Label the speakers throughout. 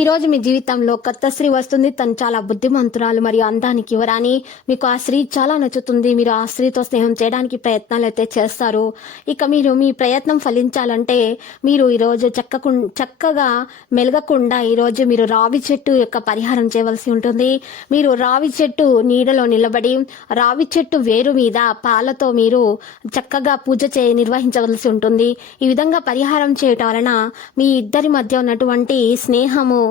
Speaker 1: ఈ రోజు మీ జీవితంలో కొత్త స్త్రీ వస్తుంది. తను చాలా బుద్ధిమంతురాలు మరియు అందానికి ఇవ్వరాని మీకు ఆ స్త్రీ చాలా నచ్చుతుంది. మీరు ఆ స్త్రీతో స్నేహం చేయడానికి ప్రయత్నాలు అయితే చేస్తారు. ఇక మీరు మీ ప్రయత్నం ఫలించాలంటే మీరు ఈరోజు చక్కకు చక్కగా మెలగకుండా ఈరోజు మీరు రావి చెట్టు యొక్క పరిహారం చేయవలసి ఉంటుంది. మీరు రావి చెట్టు నీడలో నిలబడి రావి చెట్టు వేరు మీద పాలతో మీరు చక్కగా పూజ చే నిర్వహించవలసి ఉంటుంది. ఈ విధంగా పరిహారం చేయటం వలన మీ ఇద్దరి మధ్య ఉన్నటువంటి స్నేహము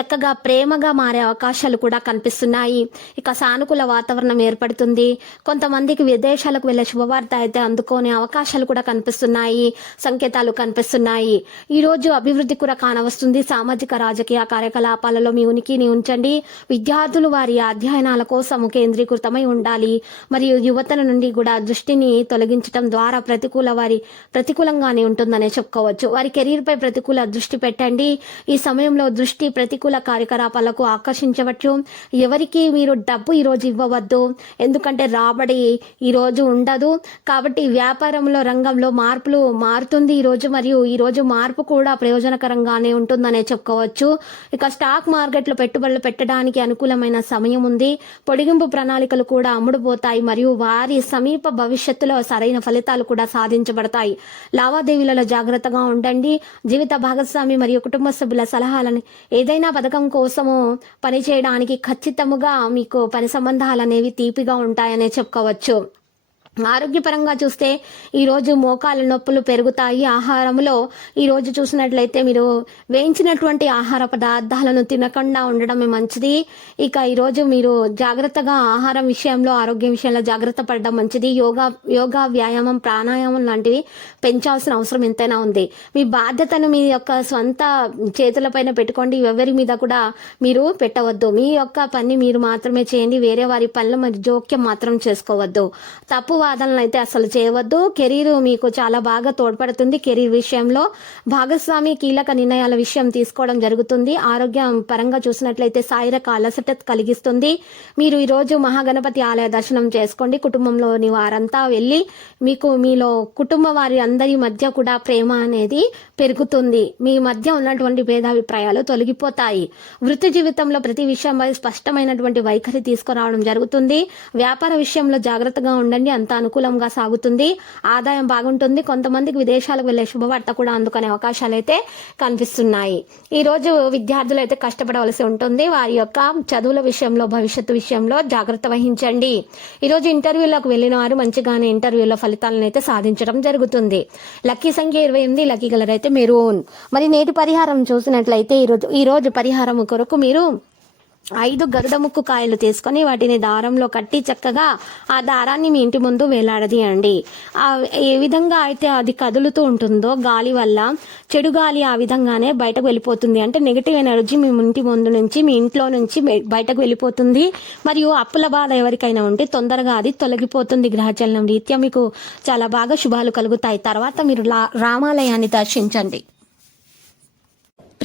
Speaker 1: చక్కగా ప్రేమగా మారే అవకాశాలు కూడా కనిపిస్తున్నాయి. ఇక సానుకూల వాతావరణం ఏర్పడుతుంది. కొంతమందికి విదేశాలకు వెళ్ళే శుభవార్త అయితే అందుకోనే అవకాశాలు కూడా కనిపిస్తున్నాయి. సంకేతాలు కనిపిస్తున్నాయి. ఈ రోజు అభివృద్ధి కూడా కానవస్తుంది. సామాజిక రాజకీయ కార్యకలాపాలలో మీ ఉనికిని ఉంచండి. విద్యార్థులు వారి అధ్యయనాల కోసం కేంద్రీకృతమై ఉండాలి. మరియు యువతల నుండి కూడా దృష్టిని తొలగించడం ద్వారా ప్రతికూల వారి ప్రతికూలంగానే ఉంటుందనే చెప్పుకోవచ్చు. వారి కెరీర్ పై ప్రతికూల దృష్టి పెట్టండి. ఈ సమయంలో దృష్టి ప్రతికూల కార్యకలాపాలకు ఆకర్షించవచ్చు? ఎవరికి మీరు డబ్బు ఈరోజు ఇవ్వవద్దు? ఎందుకంటే రాబడి ఈరోజు ఉండదు. కాబట్టి వ్యాపారంలో రంగంలో మార్పులు మారుతుంది ఈరోజు మరియు ఈరోజు మార్పు కూడా ప్రయోజనకరంగానే ఉంటుందనే చెప్పుకోవచ్చు. ఇక స్టాక్ మార్కెట్లో పెట్టుబడులు పెట్టడానికి అనుకూలమైన సమయం ఉంది. పొడిగింపు ప్రణాళికలు కూడా అమ్ముడుపోతాయి మరియు వారి సమీప భవిష్యత్తులో సరైన ఫలితాలు కూడా సాధించబడతాయి. లావాదేవీలలో జాగ్రత్తగా ఉండండి. జీవిత భాగస్వామి మరియు కుటుంబ సభ్యుల సలహాలని ఏదైనా పథకం కోసము పనిచేయడానికి ఖచ్చితముగా మీకు పని సంబంధాలు అనేవి తీపిగా ఉంటాయనే చెప్పుకోవచ్చు. ఆరోగ్యపరంగా చూస్తే ఈరోజు మోకాల నొప్పులు పెరుగుతాయి. ఆహారంలో ఈరోజు చూసినట్లయితే మీరు వేయించినటువంటి ఆహార పదార్థాలను తినకుండా ఉండడమే మంచిది. ఇక ఈరోజు మీరు జాగ్రత్తగా ఆహారం విషయంలో ఆరోగ్యం విషయంలో జాగ్రత్త పడడం మంచిది. యోగా యోగా వ్యాయామం ప్రాణాయామం లాంటివి పెంచాల్సిన అవసరం ఎంతైనా ఉంది. మీ బాధ్యతను మీ యొక్క సొంత చేతులపైన పెట్టుకోండి. ఎవరి మీద కూడా మీరు పెట్టవద్దు. మీ యొక్క పని మీరు మాత్రమే చేయండి. వేరే వారి పనులు మరి జోక్యం మాత్రం చేసుకోవద్దు. తప్పు వాదనలు అయితే అసలు చేయవద్దు. కెరీర్ మీకు చాలా బాగా తోడ్పడుతుంది. కెరీర్ విషయంలో భాగస్వామి కీలక నిర్ణయాల విషయం తీసుకోవడం జరుగుతుంది. ఆరోగ్యం పరంగా చూసినట్లయితే శారీరక అలసట కలిగిస్తుంది. మీరు ఈరోజు మహాగణపతి ఆలయ దర్శనం చేసుకోండి. కుటుంబంలోని వారంతా వెళ్ళి మీకు మీలో కుటుంబ వారి అందరి మధ్య కూడా ప్రేమ అనేది పెరుగుతుంది. మీ మధ్య ఉన్నటువంటి భేదాభిప్రాయాలు తొలగిపోతాయి. వృత్తి జీవితంలో ప్రతి విషయంపై స్పష్టమైనటువంటి వైఖరి తీసుకురావడం జరుగుతుంది. వ్యాపార విషయంలో జాగ్రత్తగా ఉండండి. అంత అనుకూలంగా సాగుతుంది. ఆదాయం బాగుంటుంది. కొంతమందికి విదేశాలకు వెళ్ళే శుభవార్త కూడా అందుకునే అవకాశాలు అయితే కనిపిస్తున్నాయి. ఈ రోజు విద్యార్థులు అయితే కష్టపడవలసి ఉంటుంది. వారి యొక్క చదువుల విషయంలో భవిష్యత్తు విషయంలో జాగ్రత్త వహించండి. ఈ రోజు ఇంటర్వ్యూలకు వెళ్ళిన వారు మంచిగానే ఇంటర్వ్యూలో ఫలితాలను అయితే సాధించడం జరుగుతుంది. లక్కీ సంఖ్య ఇరవై ఎనిమిది లక్కీ కలర్ అయితే మెరూన్. మరి నేటి పరిహారం చూసినట్లయితే ఈరోజు ఈ రోజు పరిహారం కొరకు మీరు ఐదు గరుడ ముక్కు కాయలు తీసుకొని వాటిని దారంలో కట్టి చక్కగా ఆ దారాన్ని మీ ఇంటి ముందు వేలాడదీయండి. ఆ ఏ విధంగా అయితే అది కదులుతూ ఉంటుందో గాలి వల్ల చెడు గాలి ఆ విధంగానే బయటకు వెళ్ళిపోతుంది. అంటే నెగిటివ్ ఎనర్జీ మీ ఇంటి ముందు నుంచి మీ ఇంట్లో నుంచి బయటకు వెళ్ళిపోతుంది. మరియు అప్పుల బాధ ఎవరికైనా ఉంటే తొందరగా అది తొలగిపోతుంది. గ్రహచలనం రీత్యా మీకు చాలా బాగా శుభాలు కలుగుతాయి. తర్వాత మీరు రామాలయాన్ని దర్శించండి.